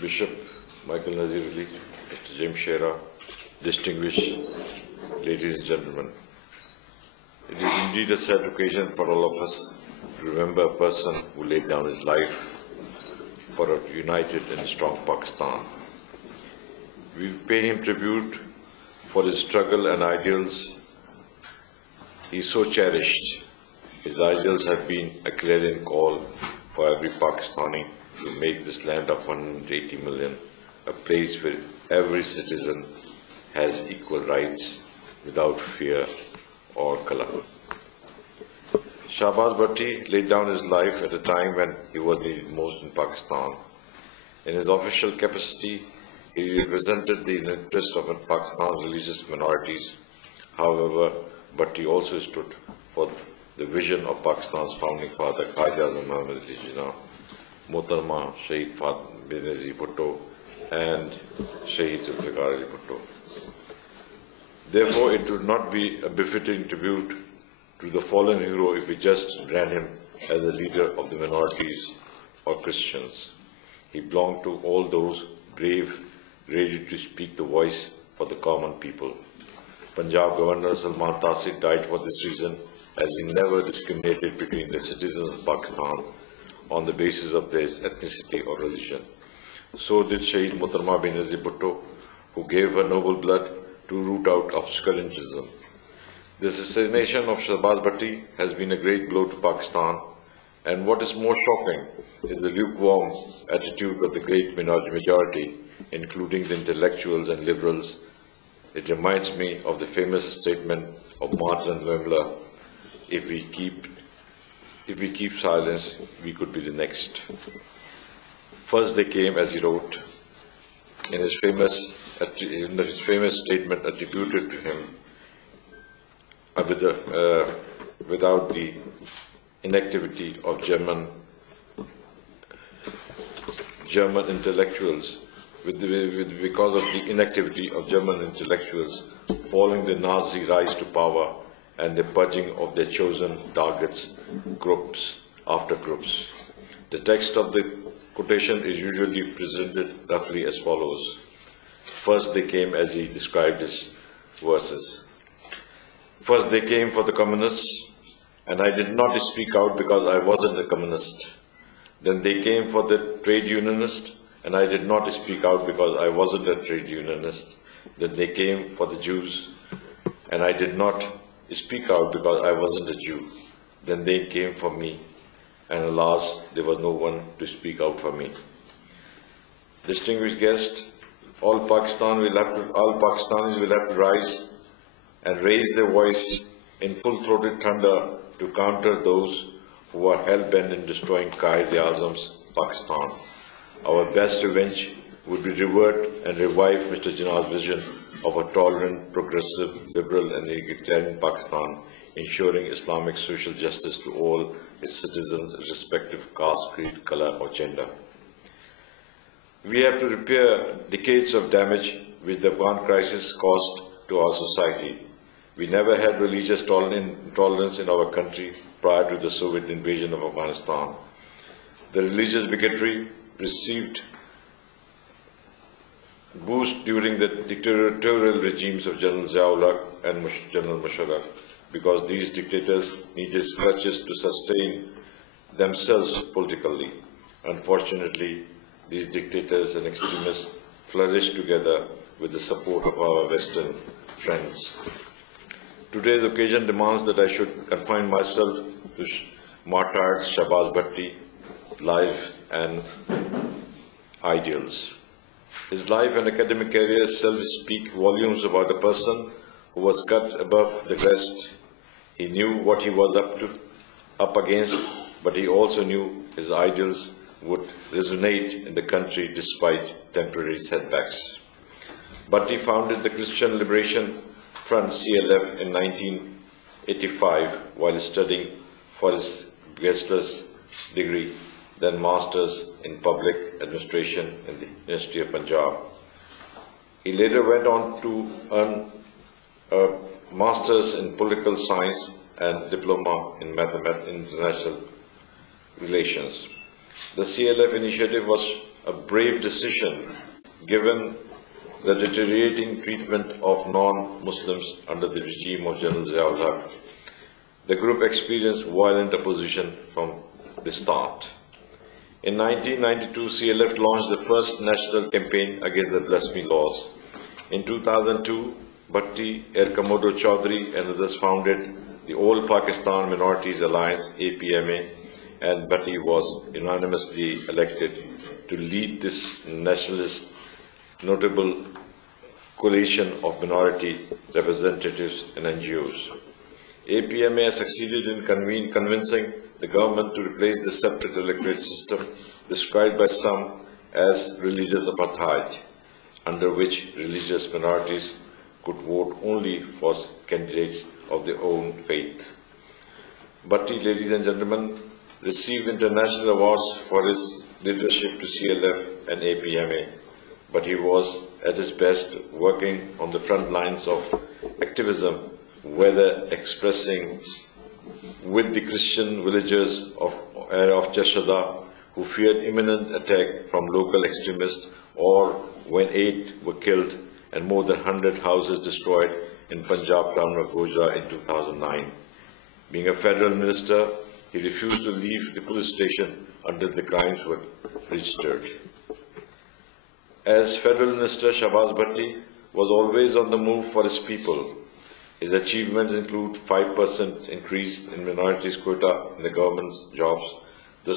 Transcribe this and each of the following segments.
Bishop Michael Nazirulli, Dr. James Shera, distinguished ladies and gentlemen. It is indeed a sad occasion for all of us to remember a person who laid down his life for a united and strong Pakistan. We pay him tribute for his struggle and ideals. He is so cherished. His ideals have been a clarion call for every Pakistani to make this land of 180 million a place where every citizen has equal rights without fear or color. Shahbaz Bhatti laid down his life at a time when he was needed most in Pakistan. In his official capacity, he represented the interests of Pakistan's religious minorities. However, Bhatti also stood for the vision of Pakistan's founding father, Qaid Azam Muhammad Ali Jinnah, Mohtarama Shaheed Benazir Bhutto, and Shaheed Zulfikar Ali Bhutto. Therefore, it would not be a befitting tribute to the fallen hero if we just brand him as a leader of the minorities or Christians. He belonged to all those brave, ready to speak the voice for the common people. Punjab Governor Salman Taseer died for this reason, as he never discriminated between the citizens of Pakistan on the basis of their ethnicity or religion. So did Shaheed Mohtarama Benazir Bhutto, who gave her noble blood to root out obscurantism. This assassination of Shahbaz Bhatti has been a great blow to Pakistan, and what is more shocking is the lukewarm attitude of the great majority, including the intellectuals and liberals. It reminds me of the famous statement of Martin Wemmler, if we keep silence, we could be the next. First they came, as he wrote in his famous statement attributed to him, without the inactivity of German intellectuals, because of the inactivity of German intellectuals following the Nazi rise to power and the purging of their chosen targets, groups after groups. The text of the quotation is usually presented roughly as follows. First they came, as he described his verses. First they came for the communists, and I did not speak out because I wasn't a communist. Then they came for the trade unionist, and I did not speak out because I wasn't a trade unionist. Then they came for the Jews, and I did not speak out because I wasn't a Jew. Then they came for me, and alas, there was no one to speak out for me. Distinguished guest, all Pakistanis will have to rise and raise their voice in full-throated thunder to counter those who are hell-bent in destroying Qaid Azam's Pakistan. Our best revenge would be revert and revive Mr. Jinnah's vision of a tolerant, progressive, liberal and egalitarian Pakistan, ensuring Islamic social justice to all its citizens, irrespective of caste, creed, color or gender. We have to repair decades of damage which the Afghan crisis caused to our society. We never had religious intolerance in our country prior to the Soviet invasion of Afghanistan. The religious bigotry received boost during the dictatorial regimes of General Ziaul and General Musharraf, because these dictators needed crutches to sustain themselves politically. Unfortunately, these dictators and extremists flourished together with the support of our Western friends. Today's occasion demands that I should confine myself to martyred Shahbaz Bhatti, life and ideals. His life and academic career itself speak volumes about a person who was cut above the rest. He knew what he was up against, but he also knew his ideals would resonate in the country despite temporary setbacks. Bhatti founded the Christian Liberation Front CLF in 1985 while studying for his bachelor's degree, then master's in public administration in the University of Punjab. He later went on to earn a master's in political science and diploma in international relations. The CLF initiative was a brave decision given the deteriorating treatment of non-Muslims under the regime of General Ziaul Haq. The group experienced violent opposition from the start. In 1992, CLF launched the first national campaign against the blasphemy laws. In 2002, Bhatti, Air Commodore Chaudhry and others founded the All Pakistan Minorities Alliance, APMA, and Bhatti was unanimously elected to lead this nationalist notable coalition of minority representatives and NGOs. APMA succeeded in convincing the government to replace the separate electorate system described by some as religious apartheid, under which religious minorities could vote only for candidates of their own faith. Bhatti, ladies and gentlemen, received international awards for his leadership to CLF and APMA, but he was at his best working on the front lines of activism, whether expressing with the Christian villagers of Jashoda who feared imminent attack from local extremists, or when 8 were killed and more than 100 houses destroyed in Punjab town of Gojra in 2009. Being a federal minister, he refused to leave the police station until the crimes were registered. As federal minister, Shahbaz Bhatti was always on the move for his people. His achievements include 5% increase in minorities quota in the government's jobs, the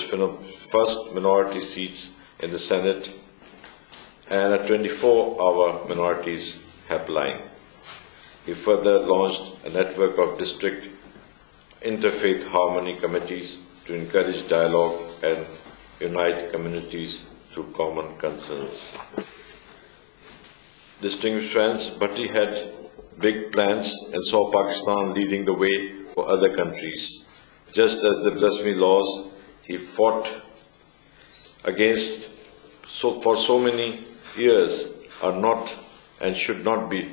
first minority seats in the Senate, and a 24-hour minorities helpline. He further launched a network of district interfaith harmony committees to encourage dialogue and unite communities through common concerns. Distinguished friends, Bhatti had big plans and saw Pakistan leading the way for other countries. Just as the blasphemy laws he fought against for so many years are not and should not be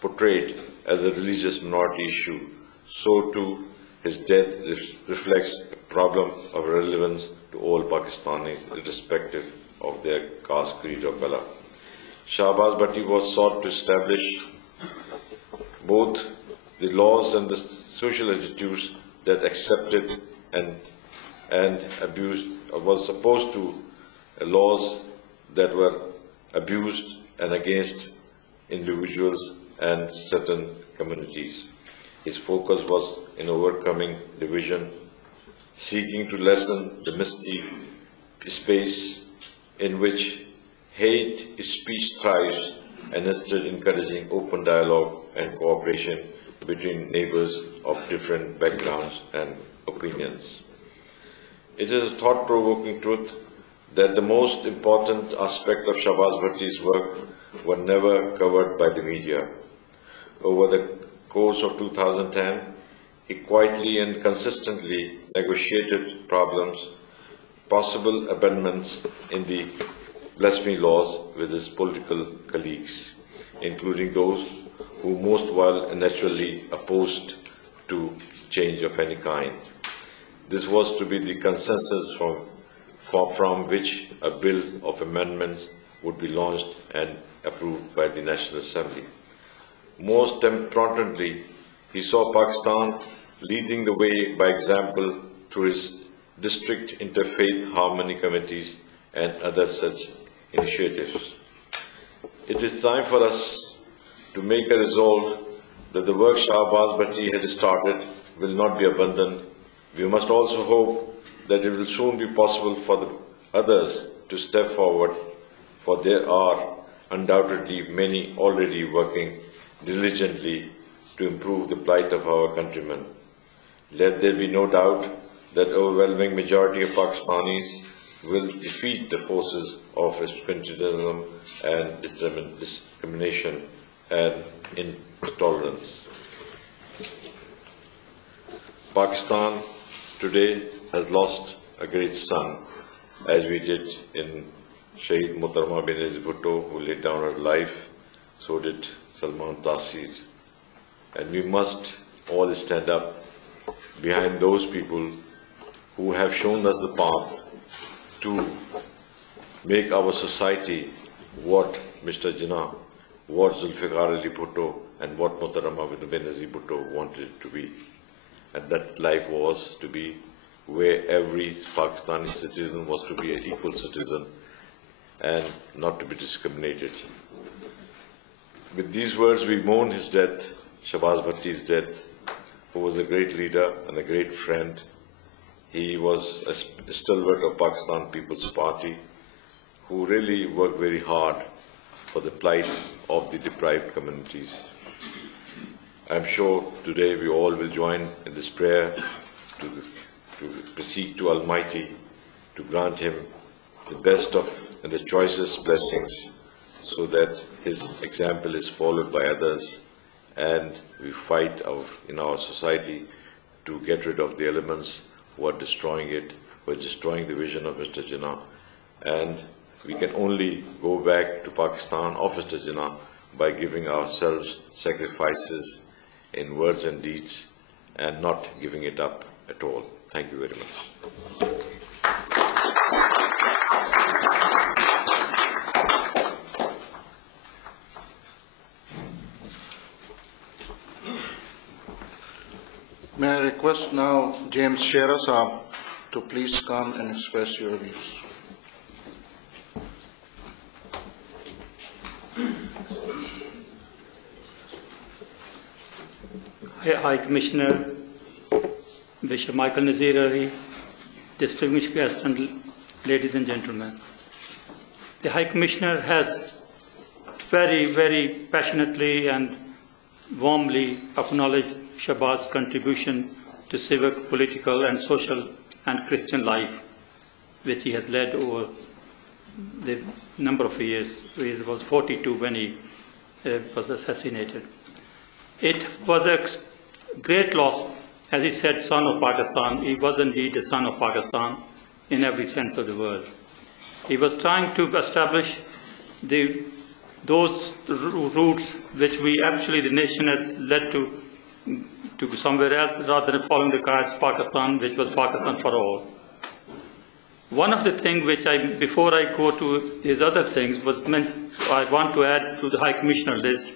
portrayed as a religious minority issue, so too his death reflects a problem of relevance to all Pakistanis, irrespective of their caste, creed or color. Shahbaz Bhatti was sought to establish both the laws and the social attitudes that accepted and abused, was opposed to laws that were abused and against individuals and certain communities. His focus was in overcoming division, seeking to lessen the misty space in which hate speech thrives, and instead encouraging open dialogue and cooperation between neighbors of different backgrounds and opinions. It is a thought-provoking truth that the most important aspect of Shahbaz Bhatti's work were never covered by the media. Over the course of 2010, he quietly and consistently negotiated possible amendments in the blasphemy laws with his political colleagues, including those who most naturally opposed to change of any kind. This was to be the consensus from which a bill of amendments would be launched and approved by the National Assembly. Most importantly, he saw Pakistan leading the way by example through his district interfaith harmony committees and other such initiatives. It is time for us to make a resolve that the work Shahbaz Bhatti had started will not be abandoned. We must also hope that it will soon be possible for the others to step forward, for there are undoubtedly many already working diligently to improve the plight of our countrymen. Let there be no doubt that overwhelming majority of Pakistanis will defeat the forces of extremism and discrimination and intolerance. Pakistan today has lost a great son, as we did in Shaheed Muhtarama Benazir Bhutto, who laid down her life. So did Salman Taseer. And we must all stand up behind those people who have shown us the path to make our society what Mr. Jinnah, what Zulfikar Ali Bhutto and what Muhtarama Benazir Bhutto wanted it to be. And that life was to be where every Pakistani citizen was to be an equal citizen and not to be discriminated. With these words, we mourn his death, Shahbaz Bhatti's death, who was a great leader and a great friend. He was a stalwart of Pakistan People's Party, who really worked very hard for the plight of the deprived communities. I'm sure today we all will join in this prayer to seek to Almighty to grant him the best of and the choicest blessings, so that his example is followed by others, and we fight in our society to get rid of the elements who are destroying it, who are destroying the vision of Mr. Jinnah. And we can only go back to Pakistan of Mr. Jinnah by giving ourselves sacrifices in words and deeds and not giving it up at all. Thank you very much. May I request now James Shera Saab to please come and express your views. High Commissioner, Bishop Michael Nazir Ali, distinguished guests and ladies and gentlemen. The High Commissioner has very, very passionately and warmly acknowledged Shahbaz's contribution to civic, political and social and Christian life, which he has led over the number of years. He was 42 when he was assassinated. It was a great loss. As he said, son of Pakistan. He was indeed a son of Pakistan in every sense of the word. He was trying to establish those roots which the nation has led to somewhere else, rather than following the cards Pakistan, which was Pakistan for all. One of the things which before I go to these other things, I want to add to the High Commissioner list,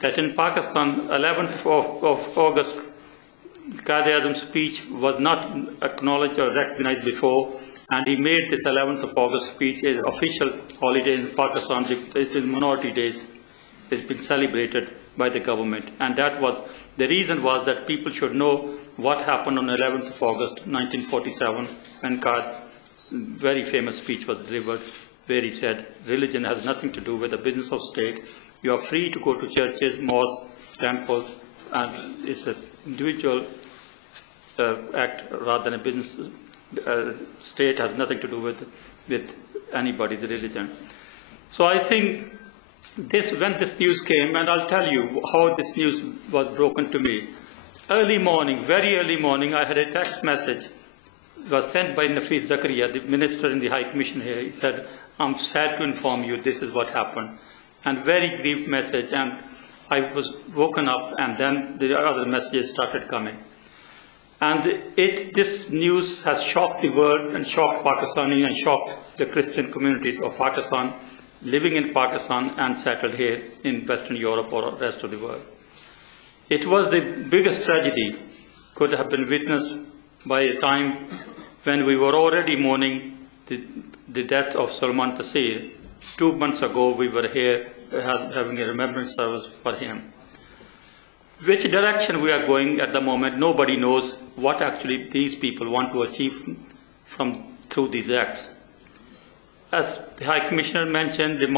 that in Pakistan, 11th of August, Quaid-e-Azam's speech was not acknowledged or recognized before, and he made this 11th of August speech an official holiday in Pakistan. It's in minority days. It's been celebrated by the government, and the reason was that people should know what happened on 11th of August 1947, when Quaid's very famous speech was delivered, where he said, religion has nothing to do with the business of state. You are free to go to churches, mosques, temples, and it's an individual act rather than a business. State has nothing to do with anybody's religion. So I think when this news came, and I'll tell you how this news was broken to me. Early morning, very early morning, I had a text message. It was sent by Nafis Zakaria, the minister in the High Commission here. He said, I'm sad to inform you this is what happened. And very brief message, and I was woken up, and then the other messages started coming. And this news has shocked the world and shocked Pakistani and shocked the Christian communities of Pakistan, living in Pakistan and settled here in Western Europe or the rest of the world. It was the biggest tragedy could have been witnessed by a time when we were already mourning the death of Salman Taseer. 2 months ago, we were here having a remembrance service for him. Which direction we are going at the moment, nobody knows what actually these people want to achieve through these acts. As the High Commissioner mentioned, in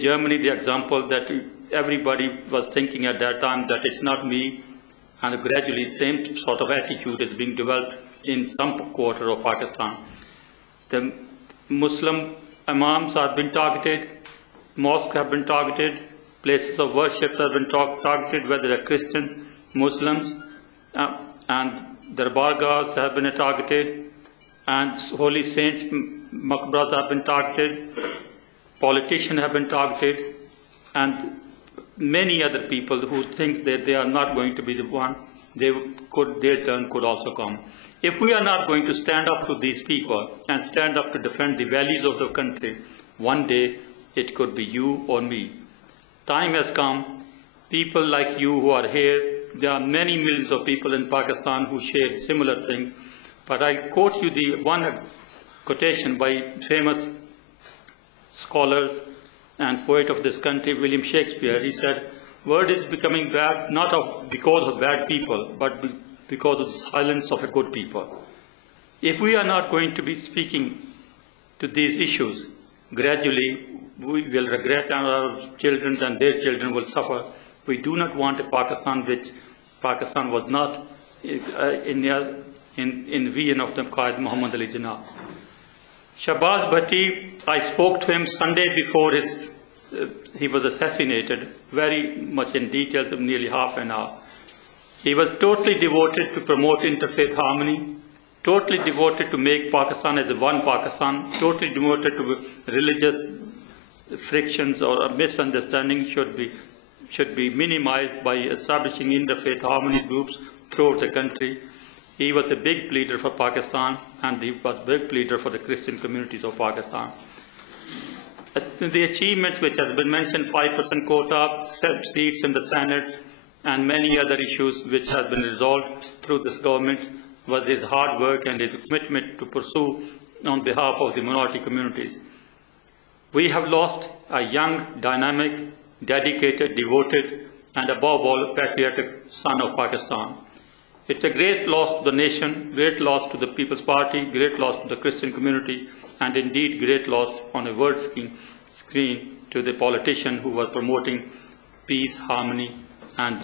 Germany, the example that everybody was thinking at that time that it's not me, and gradually the same sort of attitude is being developed in some quarter of Pakistan. The Muslim imams have been targeted, mosques have been targeted, places of worship have been targeted, whether they're Christians, Muslims, and their bargahs have been targeted, and holy saints' maqbaras have been targeted, politicians have been targeted, and many other people who think that they are not going to be the one, their turn could also come. If we are not going to stand up to these people and stand up to defend the values of the country, one day it could be you or me. Time has come. People like you who are here, there are many millions of people in Pakistan who share similar things. But I quote you the one quotation by famous scholars and poet of this country, William Shakespeare. He said, "Word is becoming bad not because of bad people, but because of the silence of a good people." If we are not going to be speaking to these issues, gradually we will regret, and our children and their children will suffer. We do not want a Pakistan which Pakistan was not in vision of the Qaid Muhammad Ali Jinnah. Shahbaz Bhatti, I spoke to him Sunday before he was assassinated, very much in detail, nearly half an hour. He was totally devoted to promote interfaith harmony, totally devoted to make Pakistan as one Pakistan, totally devoted to religious frictions or misunderstanding should be minimized by establishing interfaith harmony groups throughout the country. He was a big pleader for Pakistan, and he was a big pleader for the Christian communities of Pakistan. The achievements which has been mentioned, 5% quota, seats in the Senate, and many other issues which have been resolved through this government, was his hard work and his commitment to pursue on behalf of the minority communities. We have lost a young, dynamic, dedicated, devoted, and above all, patriotic son of Pakistan. It's a great loss to the nation, great loss to the People's Party, great loss to the Christian community, and indeed great loss on a word screen to the politician who was promoting peace, harmony, and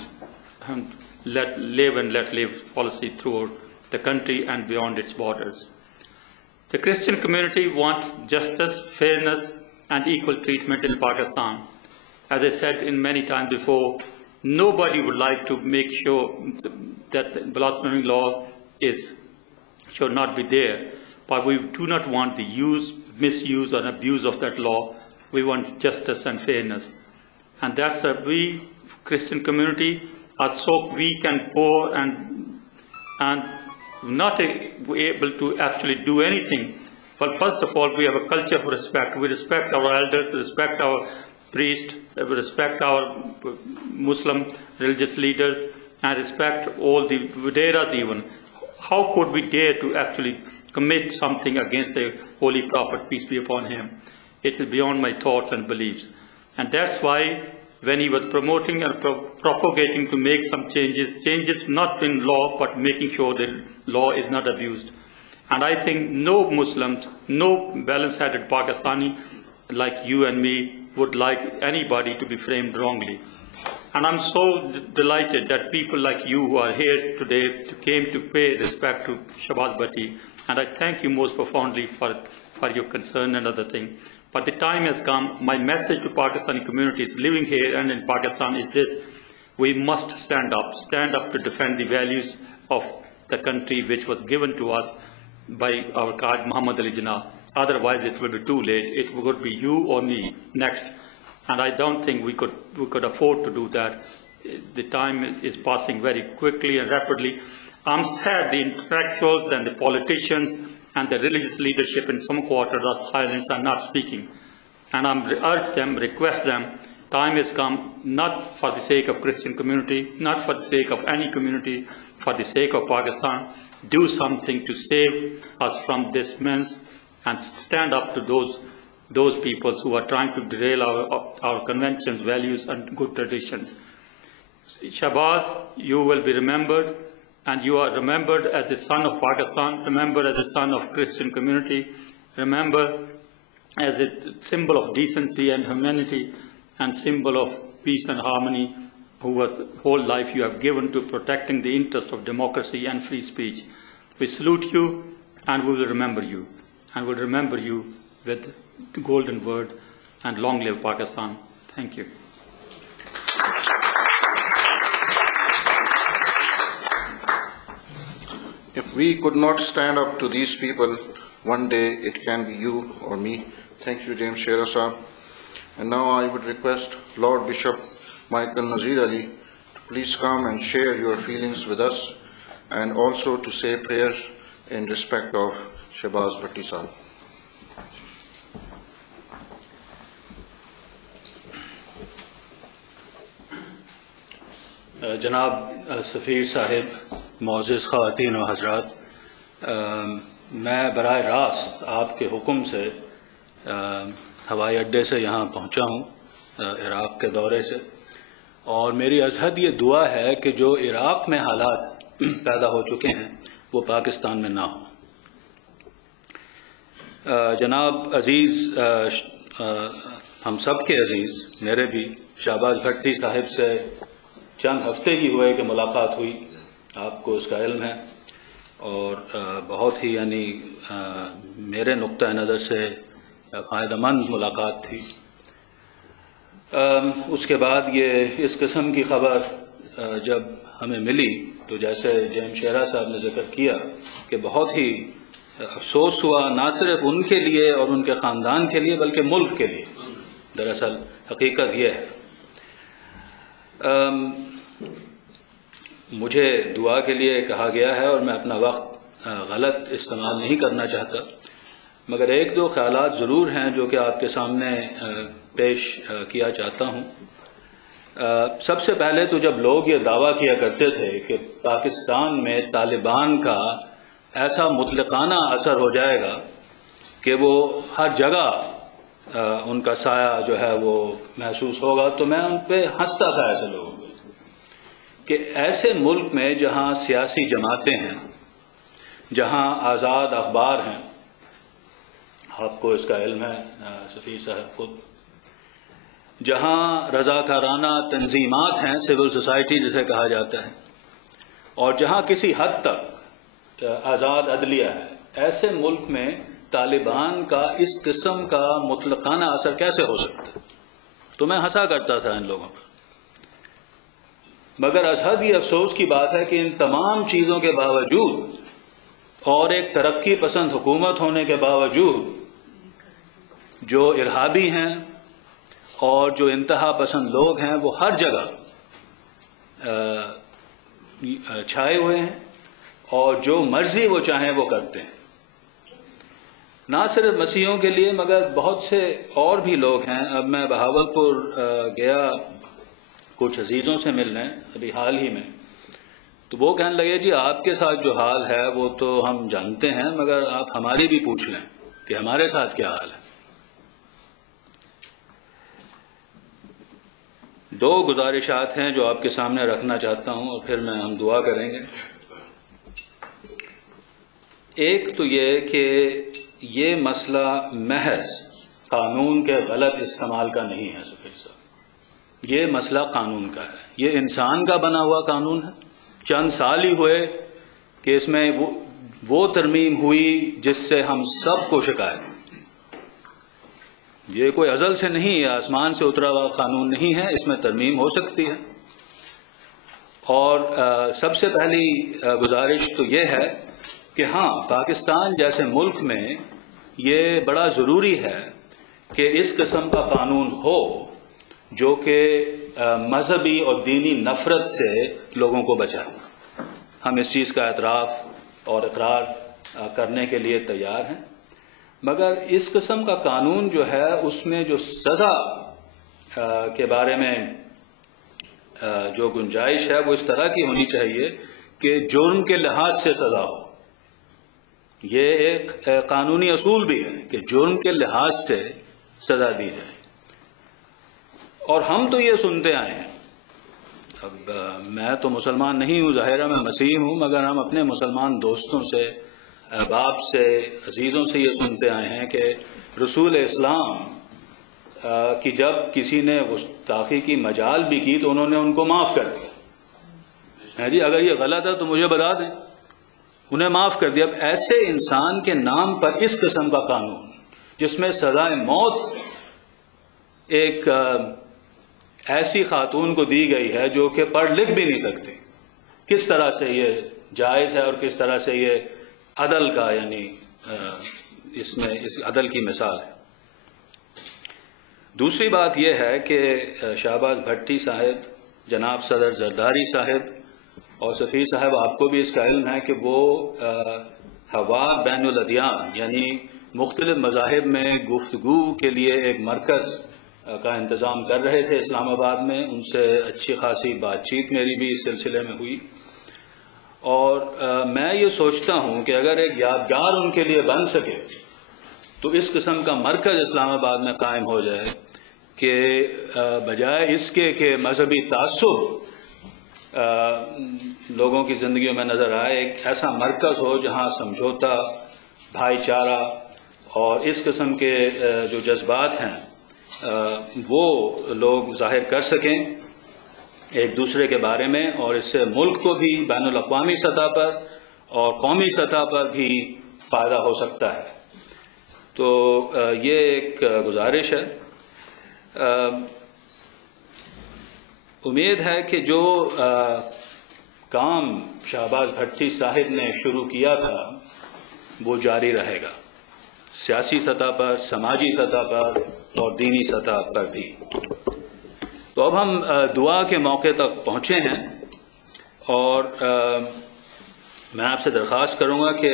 let live policy throughout the country and beyond its borders. The Christian community wants justice, fairness, and equal treatment in Pakistan. As I said in many times before, nobody would like to make sure that the blasphemy law should not be there, but we do not want the misuse, and abuse of that law. We want justice and fairness. And that's we, Christian community, are so weak and poor and not able to actually do anything. Well, first of all, we have a culture of respect. We respect our elders, we respect our priests, we respect our Muslim religious leaders, and respect all the Vedas even. How could we dare to actually commit something against the Holy Prophet, peace be upon him? It is beyond my thoughts and beliefs. And that's why when he was promoting and propagating to make some changes not in law, but making sure that law is not abused. And I think no Muslims, no balance-headed Pakistani like you and me would like anybody to be framed wrongly. And I'm so delighted that people like you who are here today came to pay respect to Shahbaz Bhatti. And I thank you most profoundly for your concern and other things. But the time has come. My message to Pakistani communities living here and in Pakistan is this: we must stand up to defend the values of the country which was given to us by our Qaid Muhammad Ali Jinnah. Otherwise it will be too late. It would be you or me next. And I don't think we could afford to do that. The time is passing very quickly and rapidly. I'm sad the intellectuals and the politicians and the religious leadership in some quarters are silent and not speaking. And I urge them, request them, time has come, not for the sake of Christian community, not for the sake of any community, for the sake of Pakistan. Do something to save us from this menace and stand up to those peoples who are trying to derail our conventions, values, and good traditions. Shahbaz, you will be remembered, and you are remembered as a son of Pakistan, remembered as a son of Christian community, remembered as a symbol of decency and humanity, and symbol of peace and harmony, whose whole life you have given to protecting the interest of democracy and free speech. We salute you, and we will remember you, and will remember you with the golden word, and long live Pakistan. Thank you. If we could not stand up to these people, one day it can be you or me. Thank you, James Shera Sahab. And now I would request Lord Bishop Michael Nazir Ali to please come and share your feelings with us, and also to say prayers in respect of Shahbaz Bhatti Sahib. جناب سفیر صاحب، معزز خواتین و حضرات، میں براہ راست آپ کے حکم سے ہوائی اڈے سے یہاں پہنچا ہوں، عراق کے دورے سے، اور میری ازحد یہ دعا ہے کہ جو عراق میں حالات پیدا ہو چکے ہیں وہ پاکستان میں نہ ہوں۔ جناب عزیز، ہم سب کے عزیز، میرے بھی شہباز بھٹی صاحب سے چند ہفتے ہی ہوئے کہ ملاقات ہوئی، آپ کو اس کا علم ہے، اور بہت ہی میرے نقطہ نظر سے فائدہ مند ملاقات تھی۔ اس کے بعد یہ اس قسم کی خبر جب ہمیں ملی تو جیسے جیم شیرا صاحب نے ذکر کیا کہ بہت ہی افسوس ہوا، نہ صرف ان کے لیے اور ان کے خاندان کے لیے بلکہ ملک کے لیے۔ دراصل حقیقت یہ ہے، مجھے دعا کے لیے کہا گیا ہے اور میں اپنا وقت غلط استعمال نہیں کرنا چاہتا، مگر ایک دو خیالات ضرور ہیں جو کہ آپ کے سامنے پیش کیا چاہتا ہوں۔ سب سے پہلے تو جب لوگ یہ دعویٰ کیا کرتے تھے کہ پاکستان میں طالبان کا ایسا مطلقانہ اثر ہو جائے گا کہ وہ ہر جگہ ان کا سایہ جو ہے وہ محسوس ہوگا، تو میں ان پہ ہنستا تھا ایسے لوگوں پہ کہ ایسے ملک میں جہاں سیاسی جماعتیں ہیں، جہاں آزاد اخبار ہیں، آپ کو اس کا علم ہے سفیر صاحب خود، جہاں رضاکارانہ تنظیمات ہیں، سول سوسائٹی جسے کہا جاتا ہے، اور جہاں کسی حد تک آزاد عدلیہ ہے، ایسے ملک میں طالبان کا اس قسم کا مطلقانہ اثر کیسے ہو سکتا ہے؟ تو میں ہنسا کرتا تھا ان لوگوں پر، مگر ازحد یہ افسوس کی بات ہے کہ ان تمام چیزوں کے باوجود اور ایک ترقی پسند حکومت ہونے کے باوجود جو ارہابی ہیں اور جو انتہا پسند لوگ ہیں وہ ہر جگہ چھائے ہوئے ہیں اور جو مرضی وہ چاہیں وہ کرتے ہیں۔ نہ صرف مسیحیوں کے لیے مگر بہت سے اور بھی لوگ ہیں۔ اب میں بہاولپور گیا کچھ عزیزوں سے ملنے ابھی حال ہی میں، تو وہ کہنے لگے جی آپ کے ساتھ جو حال ہے وہ تو ہم جانتے ہیں، مگر آپ ہماری بھی پوچھ لیں کہ ہمارے ساتھ کیا حال ہے۔ دو گزارشات ہیں جو آپ کے سامنے رکھنا چاہتا ہوں اور پھر ہم دعا کریں گے۔ ایک تو یہ کہ یہ مسئلہ محض قانون کے غلط استعمال کا نہیں ہے سفیر صاحب، یہ مسئلہ قانون کا ہے، یہ انسان کا بنا ہوا قانون ہے۔ چند سال ہی ہوئے کہ اس میں وہ ترمیم ہوئی جس سے ہم سب کو شکایت، یہ کوئی ازل سے نہیں، یہ آسمان سے اترا ہوا قانون نہیں ہے، اس میں ترمیم ہو سکتی ہے۔ اور سب سے پہلی گزارش تو یہ ہے کہ ہاں پاکستان جیسے ملک میں یہ بڑا ضروری ہے کہ اس قسم کا قانون ہو جو کہ مذہبی اور دینی نفرت سے لوگوں کو بچائے۔ ہم اس چیز کا اعتراف اور اقرار کرنے کے لیے تیار ہیں، مگر اس قسم کا قانون جو ہے اس میں جو سزا کے بارے میں جو گنجائش ہے وہ اس طرح کی ہونی چاہیے کہ جرم کے لحاظ سے سزا ہو۔ یہ ایک قانونی اصول بھی ہے کہ جرم کے لحاظ سے سزا دی جائے۔ اور ہم تو یہ سنتے آئے ہیں، اب میں تو مسلمان نہیں ہوں، ظاہرہ میں مسیحی ہوں، مگر ہم اپنے مسلمان دوستوں سے، احباب سے، عزیزوں سے یہ سنتے آئے ہیں کہ رسول اسلام کی جب کسی نے گستاخی کی مجال بھی کی تو انہوں نے ان کو معاف کر دیا۔ جی اگر یہ غلط ہے تو مجھے بتا دیں، انہیں معاف کر دیا۔ اب ایسے انسان کے نام پر اس قسم کا قانون جس میں سزائے موت ایک ایسی خاتون کو دی گئی ہے جو کہ پڑھ لکھ بھی نہیں سکتی، کس طرح سے یہ جائز ہے اور کس طرح سے یہ عدل کا اس میں اس عدل کی مثال ہے۔ دوسری بات یہ ہے کہ شہباز بھٹی صاحب، جناب صدر زرداری صاحب اور سفیر صاحب، آپ کو بھی اس کا علم ہے کہ وہ حوار بین الادیان یعنی مختلف مذاہب میں گفتگو کے لیے ایک مرکز کا انتظام کر رہے تھے اسلام آباد میں. ان سے اچھی خاصی بات چیت میری بھی اس سلسلے میں ہوئی، اور میں یہ سوچتا ہوں کہ اگر ایک یادگار ان کے لیے بن سکے تو اس قسم کا مرکز اسلام آباد میں قائم ہو جائے کہ بجائے اس کے کہ مذہبی تعصب لوگوں کی زندگیوں میں نظر آئے، ایک ایسا مرکز ہو جہاں سمجھوتا، بھائی چارہ اور اس قسم کے جو جذبات ہیں وہ لوگ ظاہر کر سکیں ایک دوسرے کے بارے میں، اور اس سے ملک کو بھی بین الاقوامی سطح پر اور قومی سطح پر بھی فائدہ ہو سکتا ہے. تو یہ ایک گزارش ہے. امید ہے کہ جو کام شہباز بھٹی صاحب نے شروع کیا تھا وہ جاری رہے گا، سیاسی سطح پر، سماجی سطح پر اور دینی سطح پر بھی. تو اب ہم دعا کے موقع تک پہنچے ہیں، اور میں آپ سے درخواست کروں گا کہ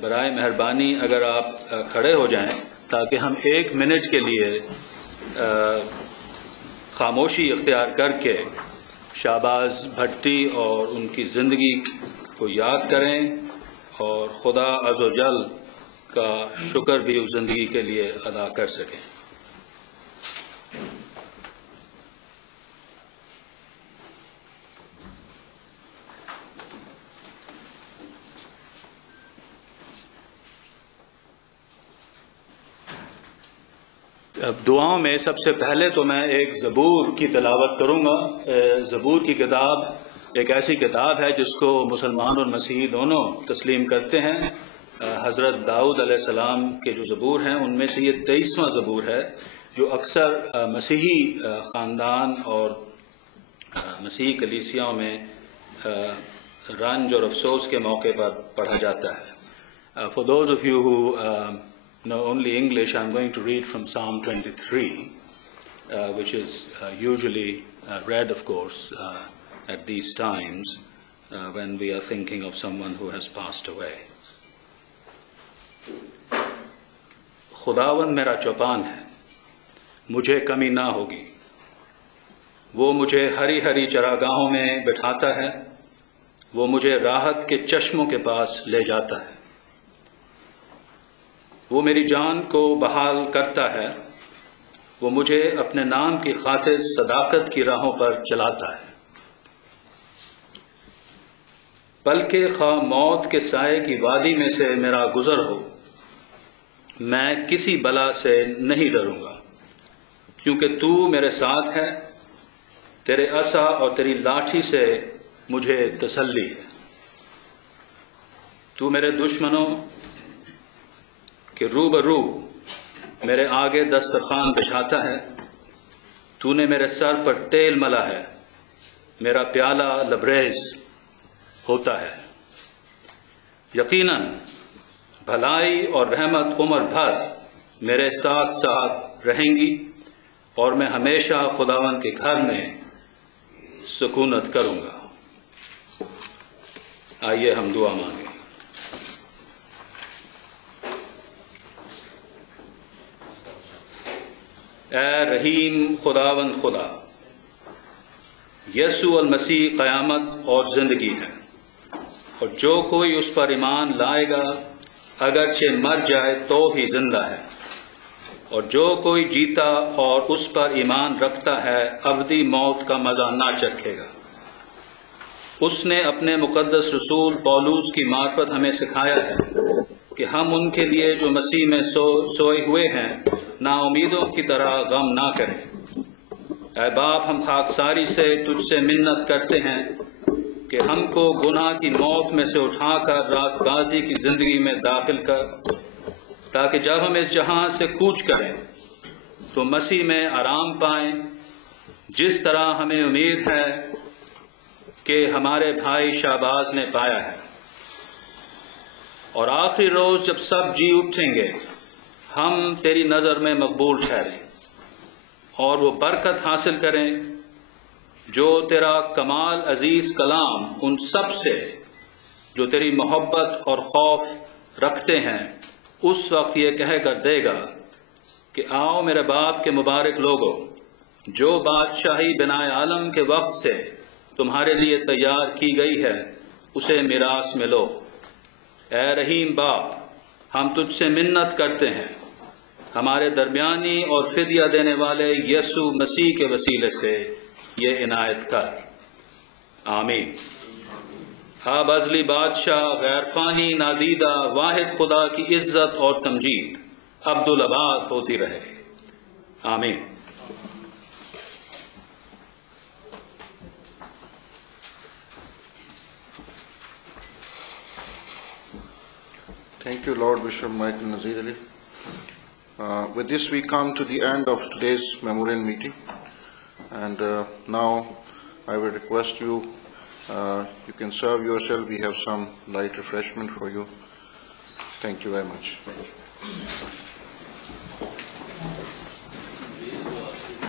برائے مہربانی اگر آپ کھڑے ہو جائیں تاکہ ہم 1 منٹ کے لیے خاموشی اختیار کر کے شہباز بھٹی اور ان کی زندگی کو یاد کریں اور خدا عز و جل کا شکر بھی اس زندگی کے لیے ادا کر سکیں. اب دعاؤں میں سب سے پہلے تو میں ایک زبور کی تلاوت کروں گا. زبور کی کتاب ایک ایسی کتاب ہے جس کو مسلمان اور مسیحی دونوں تسلیم کرتے ہیں. حضرت داؤد علیہ السلام کے جو زبور ہیں ان میں سے یہ 23واں زبور ہے جو اکثر مسیحی خاندان اور مسیحی کلیسیاؤں میں رنج اور افسوس کے موقع پر پڑھا جاتا ہے. For those of you who know only English, I'm going to read from Psalm 23, which is usually read, of course, at these times when we are thinking of someone who has passed away. خداوند میرا چوپان ہے، مجھے کمی نہ ہوگی. وہ مجھے ہری ہری چراگاہوں میں بٹھاتا ہے، وہ مجھے راحت کے چشموں کے پاس لے جاتا ہے. وہ میری جان کو بحال کرتا ہے، وہ مجھے اپنے نام کی خاطر صداقت کی راہوں پر چلاتا ہے. بلکہ خواہ موت کے سائے کی وادی میں سے میرا گزر ہو، میں کسی بلا سے نہیں ڈروں گا، کیونکہ تو میرے ساتھ ہے. تیرے عصا اور تیری لاٹھی سے مجھے تسلی ہے. تو میرے دشمنوں کہ روبرو میرے آگے دسترخوان بچھاتا ہے. تو نے میرے سر پر تیل ملا ہے، میرا پیالہ لبریز ہوتا ہے. یقیناً بھلائی اور رحمت عمر بھر میرے ساتھ ساتھ رہیں گی، اور میں ہمیشہ خداوند کے گھر میں سکونت کروں گا. آئیے ہم دعا مانگیں. اے رحیم خداوند خدا، یسوع المسیح قیامت اور زندگی ہے، اور جو کوئی اس پر ایمان لائے گا اگرچہ مر جائے تو بھی زندہ ہے، اور جو کوئی جیتا اور اس پر ایمان رکھتا ہے ابدی موت کا مزہ نہ چکھے گا. اس نے اپنے مقدس رسول پولوس کی معرفت ہمیں سکھایا ہے کہ ہم ان کے لیے جو مسیح میں سوئے ہوئے ہیں نا امیدوں کی طرح غم نہ کریں. اے باپ، ہم خاکساری سے تجھ سے منت کرتے ہیں کہ ہم کو گناہ کی موت میں سے اٹھا کر راست بازی کی زندگی میں داخل کر، تاکہ جب ہم اس جہاں سے کوچ کریں تو مسیح میں آرام پائیں، جس طرح ہمیں امید ہے کہ ہمارے بھائی شہباز نے پایا ہے. اور آخری روز جب سب جی اٹھیں گے ہم تیری نظر میں مقبول ٹھہریں اور وہ برکت حاصل کریں جو تیرا کمال عزیز کلام ان سب سے جو تیری محبت اور خوف رکھتے ہیں اس وقت یہ کہہ کر دے گا کہ آؤ میرے باپ کے مبارک لوگو، جو بادشاہی بنائے عالم کے وقت سے تمہارے لیے تیار کی گئی ہے اسے میراث میں لو۔ اے رحیم باپ، ہم تجھ سے منت کرتے ہیں، ہمارے درمیانی اور فدیہ دینے والے یسوع مسیح کے وسیلے سے یہ عنایت کر، آمین۔ اب ازلی بادشاہ، غیر فانی، نادیدہ، واحد خدا کی عزت اور تمجید عبدالآباد ہوتی رہے، آمین۔ Thank you, Lord Bishop Michael Nazir Ali. With this, we come to the end of today's memorial meeting. And now I will request you, you can serve yourself. We have some light refreshment for you. Thank you very much.